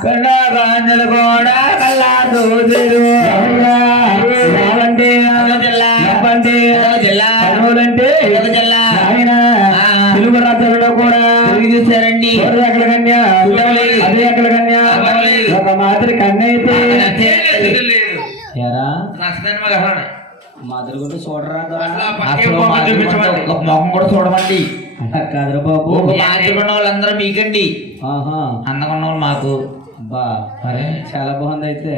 కూడా కల్లా దూదురు అంటే జిల్లా ఆయన ఆ. తెలుగు రాష్ట్రాల్లో కూడా తిరిగి చూశారండి. ఎక్కడ కన్యా. అదే ఎక్కడ కన్యా. ఒక మాదిరి కన్య అయితే మాదిరి చూడరా మొహం కూడా చూడమండి. కాదురా బాబు. ఒక మాదిరి ఉన్న వాళ్ళందరూ మీకండి. ఉన్న వాళ్ళు మాకు. అరే చాలా బాగుంది అయితే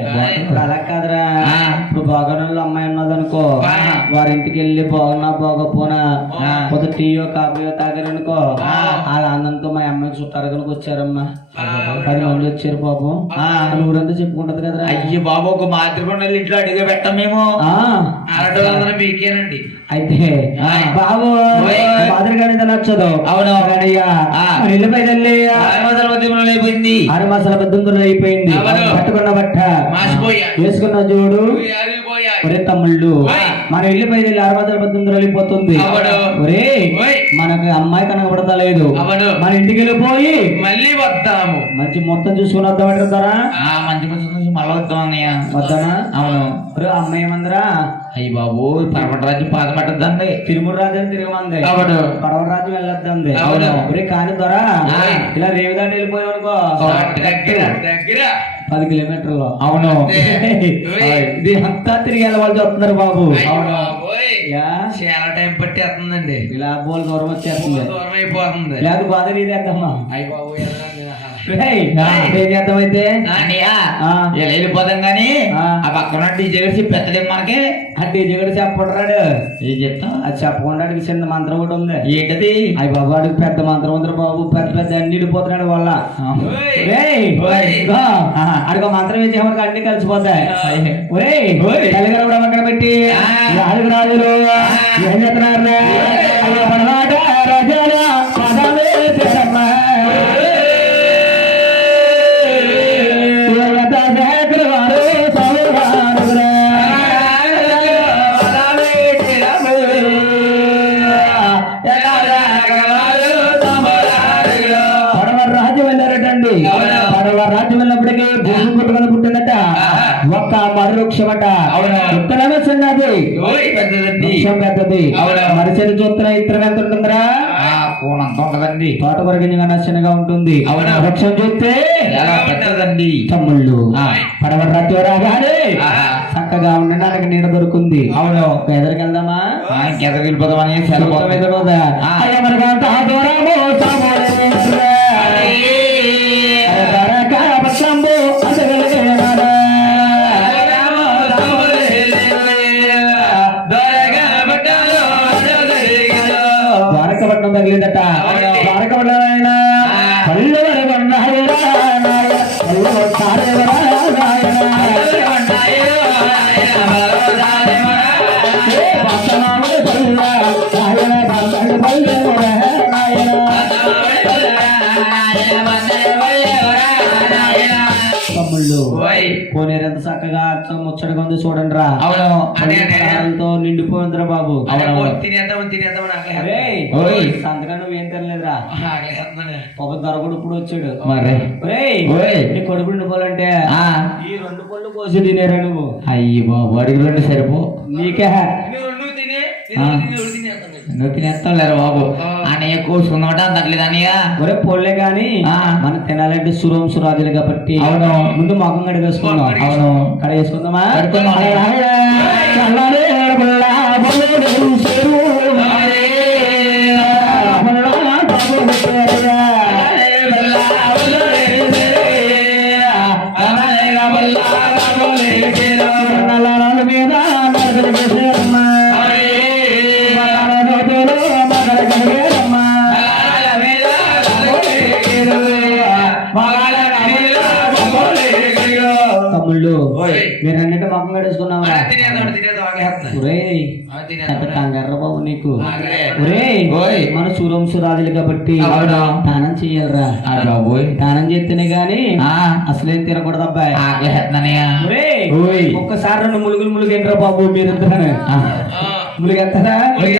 అలా కాదురా. ఇప్పుడు బాగానంలో అమ్మాయి ఉన్నది అనుకో ఆ. వారి ఇంటికి వెళ్ళి బాగున్నా బాగోపోనా. కొద్ది టీయో కాఫీయో తాగారనుకో ఆ. వాళ్ళ ఆనందంతో మా అమ్మాయి చుట్టారు కనుక వచ్చారమ్మా. పది మంది వచ్చారు పాపం ఆ. ఊరంతా చెప్పుకుంటది కదరా అయ్యి బాబు ఒక వాళ్ళ ఇంట్లో అడిగే పెట్టం మేము మీకేనండి అయితే. బాబు నచ్చదు అవును. కానయ్యా, ఆ. మన ఇల్లు పైన వెళ్ళి ఆడవాళ్ళ ఉద్యమంలో అయిపోయింది ఆరు మాసాల అయిపోయింది. పట్టుకున్న బట్ట. వేసుకున్న చూడు తమ్ముళ్ళు. మన పైన వెళ్ళి ఆరు మాసాల బద్దుందులు వెళ్ళిపోతుంది. ఒరే. మనకు అమ్మాయి కనబడతా లేదు. మన ఇంటికి వెళ్ళిపోయి మళ్ళీ వద్దాము. మంచి మొత్తం చూసుకుని వద్దామంటారా ఆ మంచి మళ్ళీ వద్దాం అన్నయ్య. వద్దామా? అవును. అమ్మాయి ఏమందరా? అయ్యి బాబు పరమట రాజ్యం పాద పట్టద్దండి తిరుమల రాజ్యం తిరగమంది. అవును. పడవ రాజ్యం వెళ్ళొద్దంది. అవును. ఒరే కాని ఆ. ఇలా రేవు దాటి వెళ్ళిపోయావు అనుకో. దగ్గర దగ్గర. పది కిలోమీటర్లు. అవును. ఇది అంతా తిరిగి వెళ్ళవాళ్ళు చెప్తున్నారు బాబు. అవును. యా, చాలా టైం పట్టేస్తుందండి. ఇలా బోల్ దూరం వచ్చేస్తుంది. దూరం అయిపోతుంది. లేదు బాధ నీదేద్దమ్మా అయ్యి బాబు అయితే కానీ ఆ. ఆ. పక్కన డీజే గారు పెద్దలేం మనకి. ఆ డీజే కూడా చెప్పడరాడు ఏం చెప్తాం? అది చెప్పకుండా చిన్న మంత్రం ఒకటి ఉంది. ఏంటది? అయ్యి బాబు ఆడికి పెద్ద మంత్రం ఉంది బాబు. పెద్ద పెద్ద అన్ని ఇడిపోతున్నాడు వాళ్ళ. ఒక మంత్రం వేసి మనకి అన్ని కలిసిపోతాయి. తల్లిగారు కూడా అక్కడ పెట్టి. రాజు రాజులు ఏం చేస్తున్నారు ఒక్క మరువృక్షమట అవును. విత్తనమే చిన్నది వృక్షం పెద్దది. మరిచెడు చూస్తున్న ఇత్తనం ఎంత ఉంటుందిరా. ఉంటదండి తోట కన్నా చిన్నగా ఉంటుంది. అవును. వృక్షం చూస్తే పెద్దదండి. తమ్ముళ్ళు. పడవ రాజ్యం రాగానే. చక్కగా ఉండడానికి నీడ దొరుకుంది. అవును. ఎదరికి వెళ్దామా ఇంకెదరికి వెళ్ళిపోదామని తమ్ముళ్ళు. కోనేరు ఎంత చక్కగా ముచ్చటగా ఉంది చూడండి రా అవును నిండిపోయిందిరా బాబు. తినేద్దాం తినేద్దాం. సంతకం నువ్వేం తినలేదురా. ఒక దొరకడు ఇప్పుడు వచ్చాడు. నీ కొడుకు నిండిపోవాలంటే ఆ. ఈ రెండు పళ్ళు కోసి తినేరా నువ్వు. అయ్యి బాబు అడిగి రెండు సరిపో. నీకే. నువ్వు తినేస్తావు లేరు బాబు అన్నయ్య కోసుకుందామట తగ్గలేదు అన్నయ్య ఒరే పొల్లే గాని ఆ. మనం తినాలంటే సురం సురాజులు కాబట్టి అవును. ముందు మొఖం కడిగేసుకుందాం. అవును. కడిగేసుకుందామా? తమ్ముళ్ళు. కడేసుకున్నావా ఒరేయ్ ఎంత కంగారు బాబు నీకు. మన సురంసురాదులు కాబట్టి? దానం చెయ్యాలరా దానం చేస్తేనే గాని ఆ. అసలేం తినకూడదు అబ్బాయి. ఒక్కసారి రెండు ములుగులు ములుగేంట్రా బాబు మీరు ములుగెత్తారా